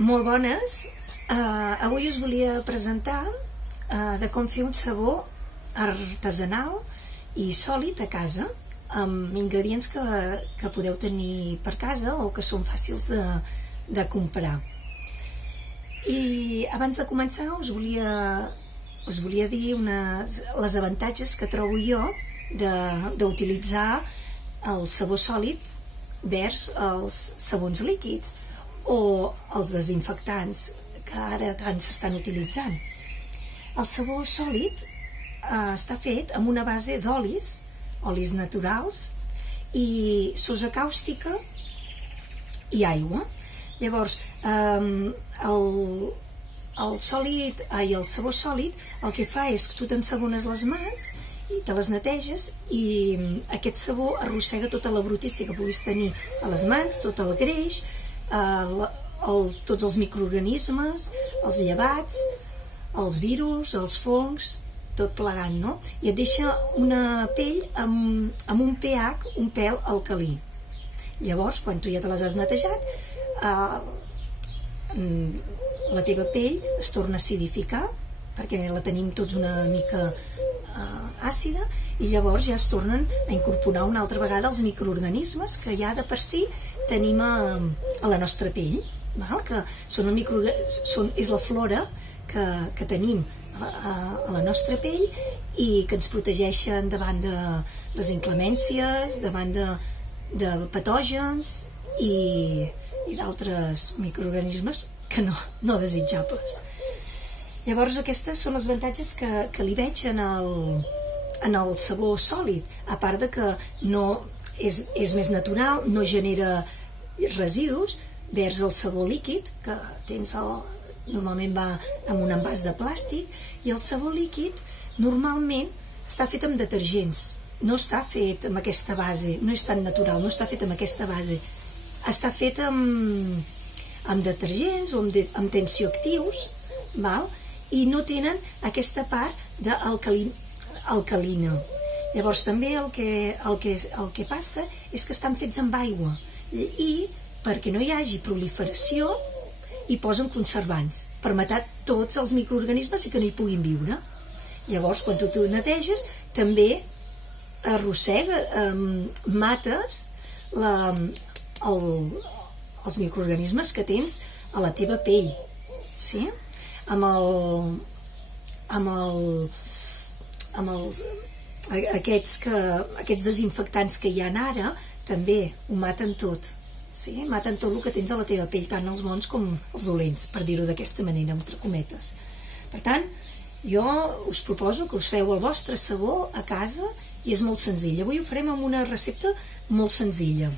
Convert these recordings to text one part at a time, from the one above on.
Molt bones. Avui us volia presentar de com fer un sabó artesanal i sòlid a casa, amb ingredients que podeu tenir per casa o que són fàcils de comprar. I abans de començar us volia dir les avantatges que trobo jo d'utilitzar el sabó sòlid vers els sabons líquids o els desinfectants que ara tant s'estan utilitzant. El sabó sòlid està fet amb una base olis naturals i sosa càustica i aigua. Llavors, el sabó sòlid el que fa és que tu t'ensabones les mans i te les neteges i aquest sabó arrossega tota la brutícia que puguis tenir a les mans, tot el greix, tots els microorganismes, els llevats, els virus, els fongs, tot plegant, no? I et deixa una pell amb un pH un pèl alcalí. Llavors, quan tu ja te les has netejat, la teva pell es torna a acidificar, perquè la tenim tots una mica àcida, i llavors ja es tornen a incorporar una altra vegada els microorganismes que ja de per si tenim a la nostra pell, que és la flora que tenim a la nostra pell i que ens protegeixen davant de les inclemències, davant de patògens i d'altres microorganismes que no desitjables. Llavors aquestes són els avantatges que li veig en el sabó sòlid, a part de que és més natural, no genera residus vers el sabó líquid, que normalment va en un envàs de plàstic, i el sabó líquid normalment està fet amb detergents, no està fet amb aquesta base, no és tan natural, no està fet amb aquesta base, està fet amb detergents o amb tensioactius, i no tenen aquesta part d'alcalina. Llavors també el que passa és que estan fets amb aigua i perquè no hi hagi proliferació hi posen conservants per matar tots els microorganismes i que no hi puguin viure. Llavors quan tu neteges també mates els microorganismes que tens a la teva pell, sí? Aquests desinfectants que hi ha ara també ho maten tot, maten tot el que tens a la teva pell, tant els bons com els dolents, per dir-ho d'aquesta manera, entre cometes. Per tant, jo us proposo que us feu el vostre sabó a casa i és molt senzill. Avui ho farem amb una recepta molt senzilla.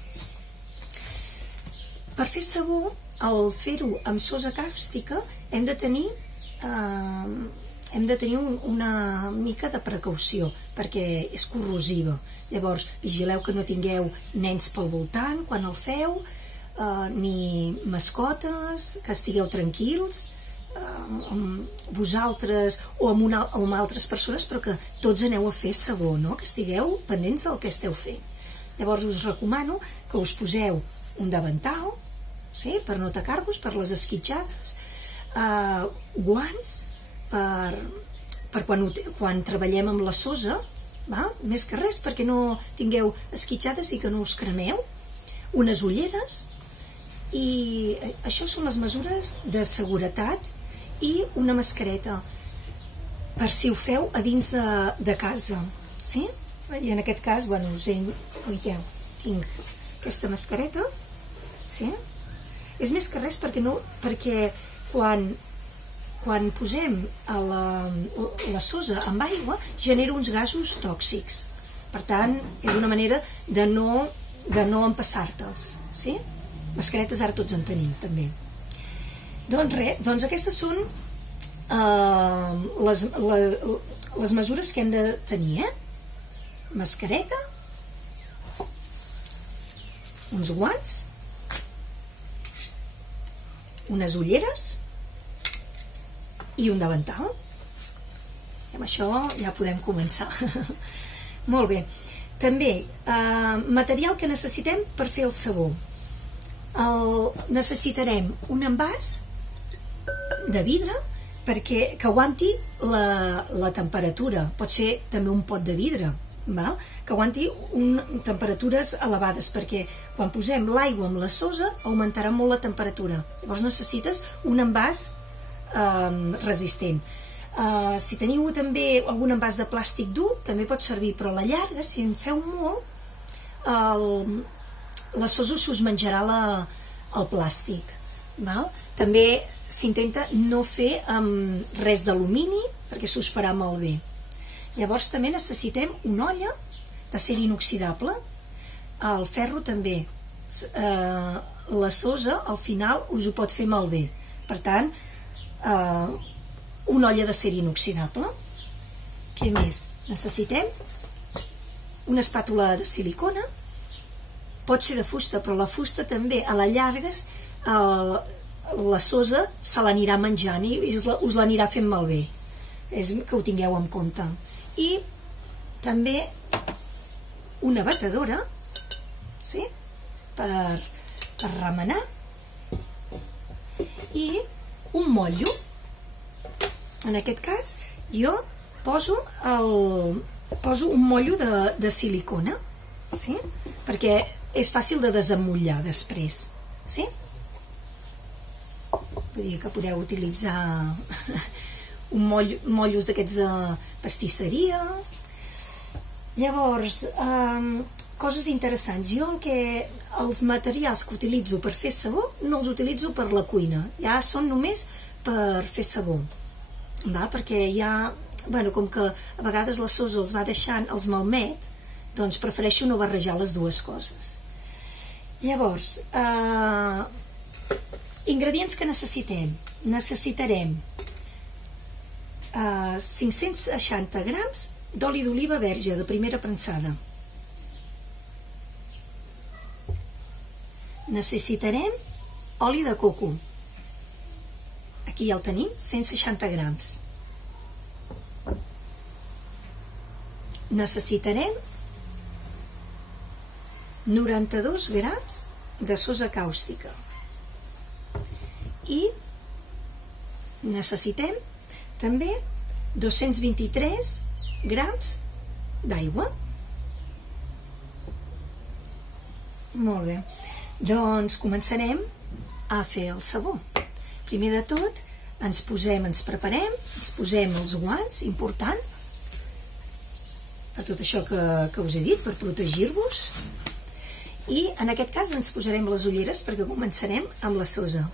Per fer sabó, al fer-ho amb sosa càustica, hem de tenir una mica de precaució perquè és corrosiva. Llavors vigileu que no tingueu nens pel voltant quan el feu, ni mascotes, que estigueu tranquils amb vosaltres o amb altres persones, però que tots aneu a fer sabó, que estigueu pendents del que esteu fent. Llavors us recomano que us poseu un davantal per no atacar-vos, per les esquitxades, guants per quan treballem amb la sosa, més que res perquè no tingueu esquitxades i que no us cremeu, unes ulleres, i això són les mesures de seguretat, i una mascareta per si ho feu a dins de casa, i en aquest cas, tinc aquesta mascareta, és més que res perquè quan posem la sosa amb aigua genera uns gasos tòxics. Per tant, és una manera de no empassar-te'ls. Mascaretes ara tots en tenim, també. Doncs aquestes són les mesures que hem de tenir. Mascareta, uns guants, unes ulleres i un davantal. I amb això ja podem començar. Molt bé. També, material que necessitem per fer el sabó. Necessitarem un envàs de vidre perquè que aguanti la temperatura. Pot ser també un pot de vidre, val? Que aguanti temperatures elevades, perquè quan posem l'aigua amb la sosa augmentarà molt la temperatura. Llavors necessites un envàs resistent. Si teniu també algun envàs de plàstic dur també pot servir, però a la llarga, si en feu molt, la sosa us menjarà el plàstic, val? També s'intenta no fer amb res d'alumini perquè s'us farà malbé. Llavors també necessitem una olla d'acer inoxidable, el ferro també. La sosa al final us ho pot fer malbé, per tant una olla d'acer inoxidable. Què més? Necessitem una espàtula de silicona, pot ser de fusta, però la fusta també a la llarga la sosa se l'anirà menjant i us l'anirà fent malbé. És que ho tingueu en compte. I també una batedora, sí? per remenar, i un motllo. En aquest cas jo poso un motllo de silicona, sí? Perquè és fàcil de desemmotllar després, sí? Vull dir que podeu utilitzar motllos d'aquests de pastisseria. Llavors, coses interessants. Jo els materials que utilitzo per fer sabó no els utilitzo per la cuina, ja són només per fer sabó, perquè ja, com que a vegades la sosa els va deixant, els malmet, doncs prefereixo no barrejar les dues coses. Llavors, ingredients que necessitem. Necessitarem 560 grams d'oli d'oliva verge de primera premsada. Necessitarem oli de coco. Aquí ja el tenim, 160 grams. Necessitarem 92 grams de sosa càustica. I necessitem també 223 grams d'aigua. Molt bé. Doncs començarem a fer el sabó. Primer de tot, ens preparem, ens posem els guants, important, per tot això que us he dit, per protegir-vos, i en aquest cas ens posarem les ulleres perquè començarem amb la sosa.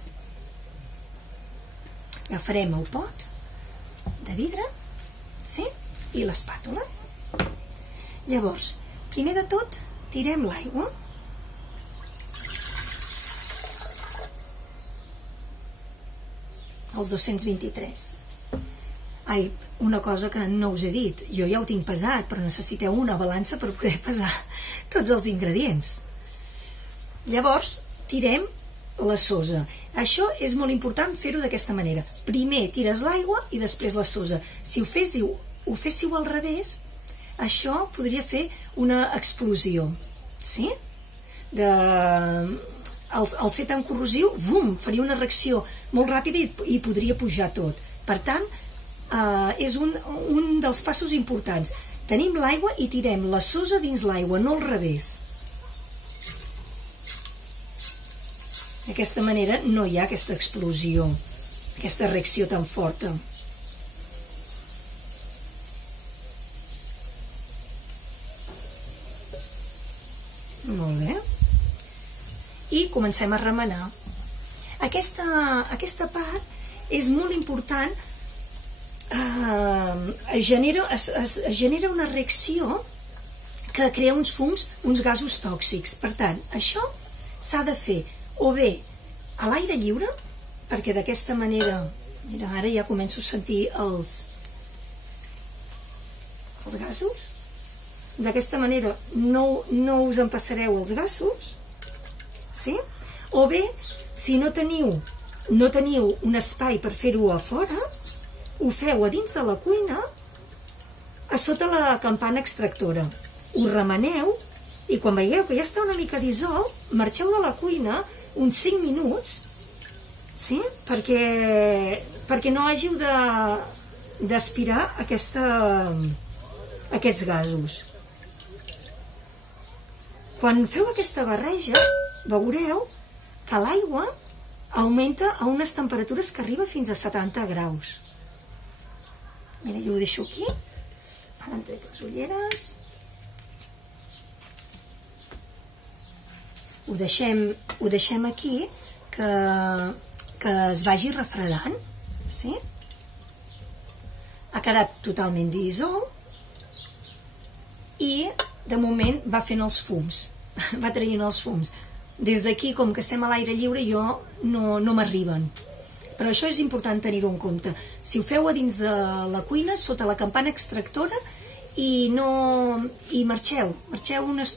Agafarem el pot de vidre, sí? I l'espàtula. Llavors, primer de tot, tirem l'aigua. Els 223. Ai, una cosa que no us he dit, jo ja ho tinc pesat, però necessiteu una balança per poder pesar tots els ingredients. Llavors, tirem la sosa. Això és molt important fer-ho d'aquesta manera. Primer tires l'aigua i després la sosa. Si ho féssiu al revés, això podria fer una explosió, sí? Al ser tan corrosiu, faria una reacció molt ràpida i podria pujar tot. Per tant, és un dels passos importants. Tenim l'aigua i tirem la sosa dins l'aigua, no al revés. D'aquesta manera no hi ha aquesta explosió, aquesta reacció tan forta. Molt bé. I comencem a remenar. Aquesta part és molt important. Es genera una reacció que crea uns fums, uns gasos tòxics. Per tant, això s'ha de fer o bé a l'aire lliure, perquè d'aquesta manera, mira, ara ja començo a sentir els gasos. D'aquesta manera no us en passareu els gasos, sí? O bé, si no teniu un espai per fer-ho a fora, ho feu a dins de la cuina, a sota la campana extractora. Ho remeneu i quan veieu que ja està una mica dissolt, marxeu de la cuina uns 5 minuts, sí? Perquè perquè no hàgiu d'aspirar aquests gasos. Quan feu aquesta barreja, veureu que l'aigua augmenta a unes temperatures que arriba fins a 70 graus. Mira, jo ho deixo aquí. Ara em trec les ulleres. Ho deixem aquí, que es vagi refredant, sí? Ha quedat totalment dissolt i, de moment, va fent els fums, va traient els fums. Des d'aquí, com que estem a l'aire lliure, no m'arriben. Però això és important tenir-ho en compte. Si ho feu a dins de la cuina, sota la campana extractora, i marxeu uns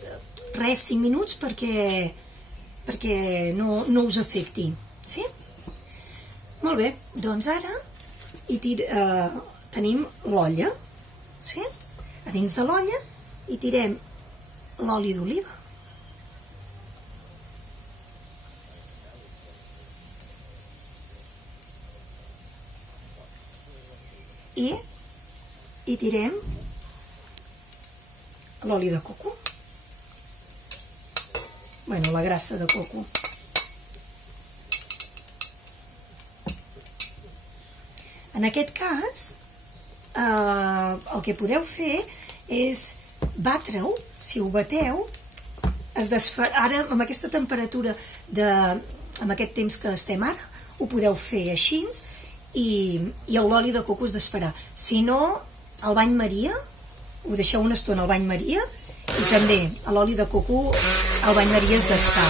5 minuts perquè no us afecti. Sí? Molt bé, doncs ara tenim l'olla. Sí? A dins de l'olla hi tirem l'oli d'oliva. I hi tirem l'oli de coco. Bueno, la grassa de coco. En aquest cas, el que podeu fer és batre-ho. Si ho bateu, ara amb aquesta temperatura, amb aquest temps que estem ara, ho podeu fer així i l'oli de coco es desfarà. Si no, al bany Maria, ho deixeu una estona al bany Maria i també l'oli de coco al bany Maria es desfà.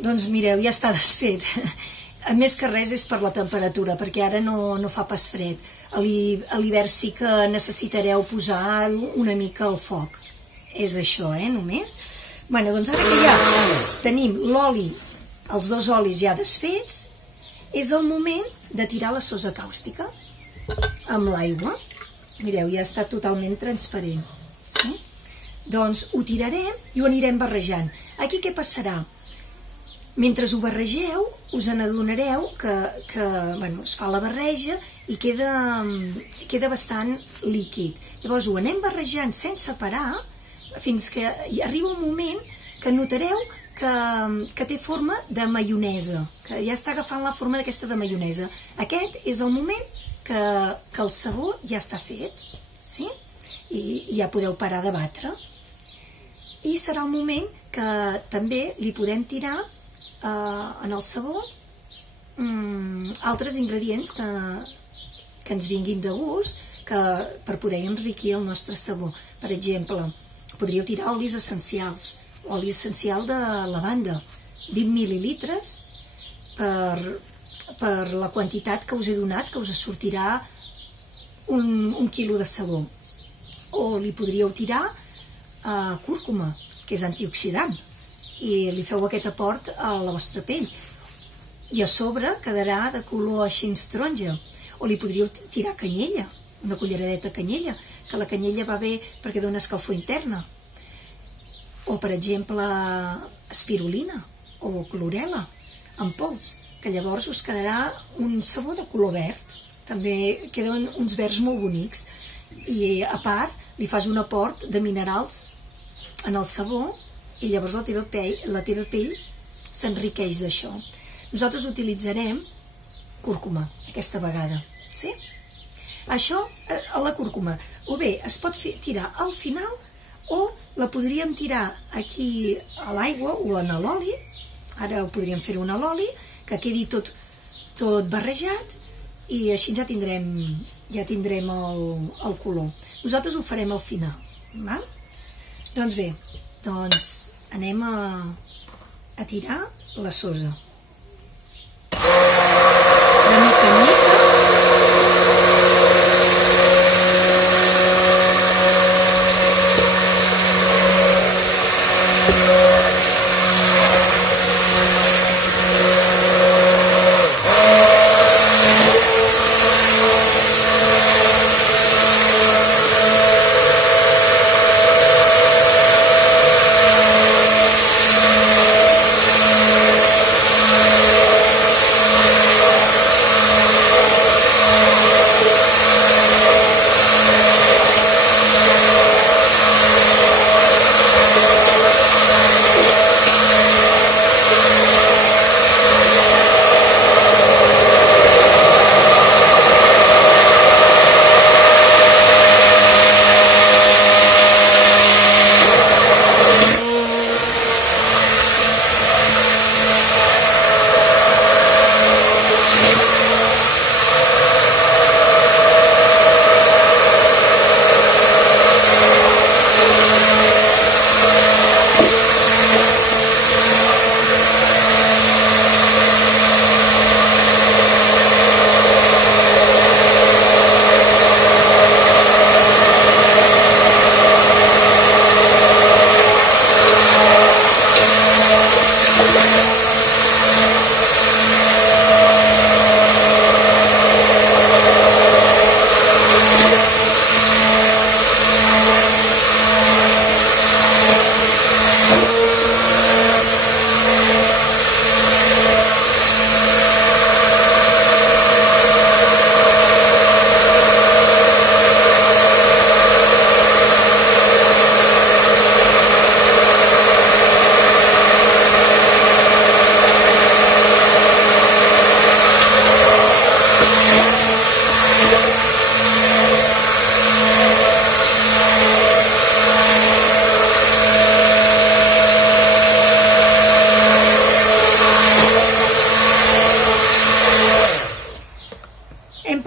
Doncs mireu, ja està desfet. Més que res és per la temperatura, perquè ara no fa pas fred. A l'hivern sí que necessitareu posar una mica al foc. És això, només. Bé, doncs ara que ja tenim l'oli, els 2 olis ja desfets, és el moment de tirar la sosa càustica amb l'aigua. Mireu, ja està totalment transparent. Sí? Doncs ho tirarem i ho anirem barrejant. Aquí què passarà? Mentre ho barregeu, us n'adonareu que es fa la barreja i queda bastant líquid. Llavors ho anem barrejant sense parar fins que arriba un moment que notareu que té forma de maionesa, que ja està agafant la forma d'aquesta de maionesa. Aquest és el moment que el sabó ja està fet, sí? I ja podeu parar de batre. I serà el moment que també li podem tirar en el sabó altres ingredients que ens vinguin de gust per poder enriquir el nostre sabó. Per exemple, podríeu tirar olis essencials, oli essencial de lavanda, 20 mil·lilitres per la quantitat que us he donat, que us sortirà un quilo de sabó. O li podríeu tirar cúrcuma, que és antioxidant, i li feu aquest aport a la vostra pell. I a sobre quedarà de color així taronja. O li podríeu tirar canyella, una culleradeta de canyella, que la canyella va bé perquè dona escalfor interna. O, per exemple, espirulina o clorela en pols, que llavors us quedarà un sabó de color verd. També queden uns verds molt bonics. I, a part, li fas un aport de minerals en el sabó i llavors la teva pell s'enriqueix d'això. Nosaltres utilitzarem cúrcuma aquesta vegada, sí? Això, la cúrcuma, o bé es pot tirar al final o la podríem tirar aquí a l'aigua o en l'oli, ara ho podríem fer a l'oli, que quedi tot barrejat i així ja tindrem ja tindrem el color. Nosaltres ho farem al final, val? Doncs bé, anem a tirar la sosa. De mica en mica.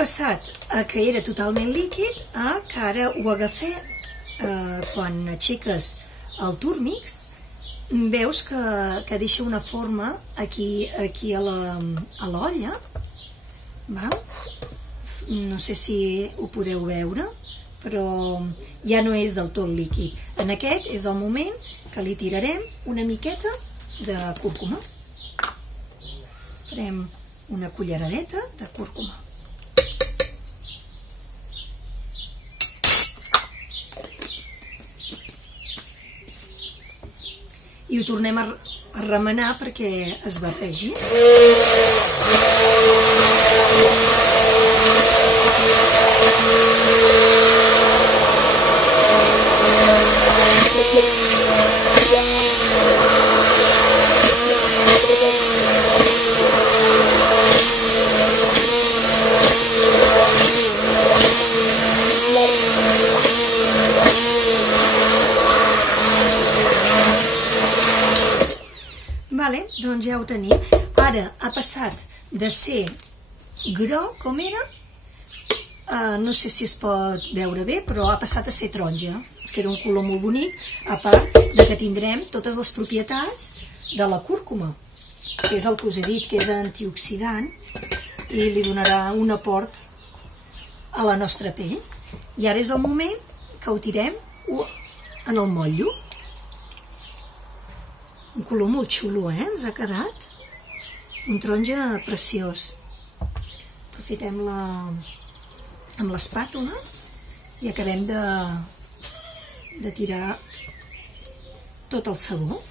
Passat a que era totalment líquid a que ara ho agafem, quan aixeques el túrmix veus que deixa una forma aquí a l'olla, no sé si ho podeu veure, però ja no és del tot líquid. En aquest és el moment que li tirarem una miqueta de cúrcuma. Farem una culleradeta de cúrcuma. I ho tornem a remenar perquè es barregi. Doncs ja ho tenim. Ara ha passat de ser groc, com era, no sé si es pot veure bé, però ha passat a ser taronja. És que era un color molt bonic, a part de que tindrem totes les propietats de la cúrcuma, que és el que us he dit, que és antioxidant i li donarà un aport a la nostra pell. I ara és el moment que ho tirem en el motllo. Un color molt xulo, ens ha quedat. Un taronja preciós. Aprofitem-la amb l'espàtula i acabem de tirar tot el sabó.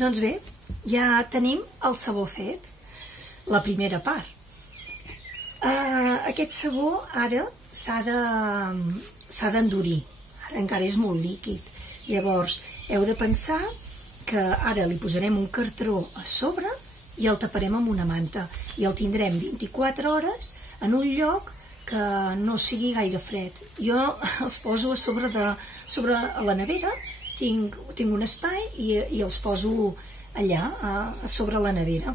Doncs bé, ja tenim el sabó fet, la primera part. Aquest sabó ara s'ha d'endurir, ara encara és molt líquid. Llavors, heu de pensar que ara li posarem un cartró a sobre i el taparem amb una manta i el tindrem 24 hores en un lloc que no sigui gaire fred. Jo els poso a sobre la nevera, tinc un espai i els poso allà, a sobre la nevera.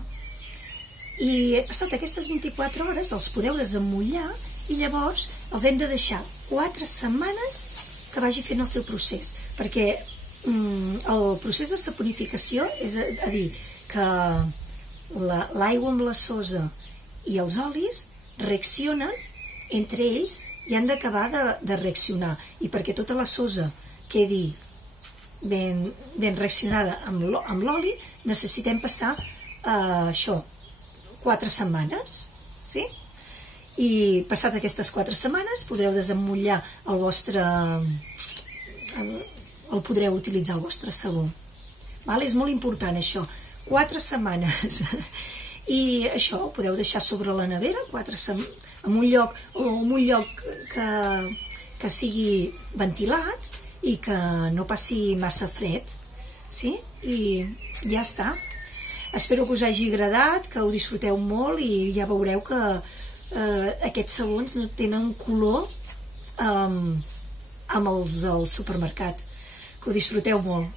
I passat aquestes 24 hores els podeu desemmollar i llavors els hem de deixar 4 setmanes que vagi fent el seu procés, perquè el procés de saponificació és a dir que l'aigua amb la sosa i els olis reaccionen entre ells i han d'acabar de reaccionar, i perquè tota la sosa quedi ben reaccionada amb l'oli necessitem passar això 4 setmanes, sí? I passat aquestes 4 setmanes podreu desemmollar el vostre el podreu utilitzar el vostre sabó. És molt important això, 4 setmanes. I això ho podeu deixar sobre la nevera en un lloc que sigui ventilat i que no passi massa fred, sí? I ja està. Espero que us hagi agradat, que ho disfruteu molt i ja veureu que aquests sabons no tenen color amb els del supermercat. Que ho disfruteu molt.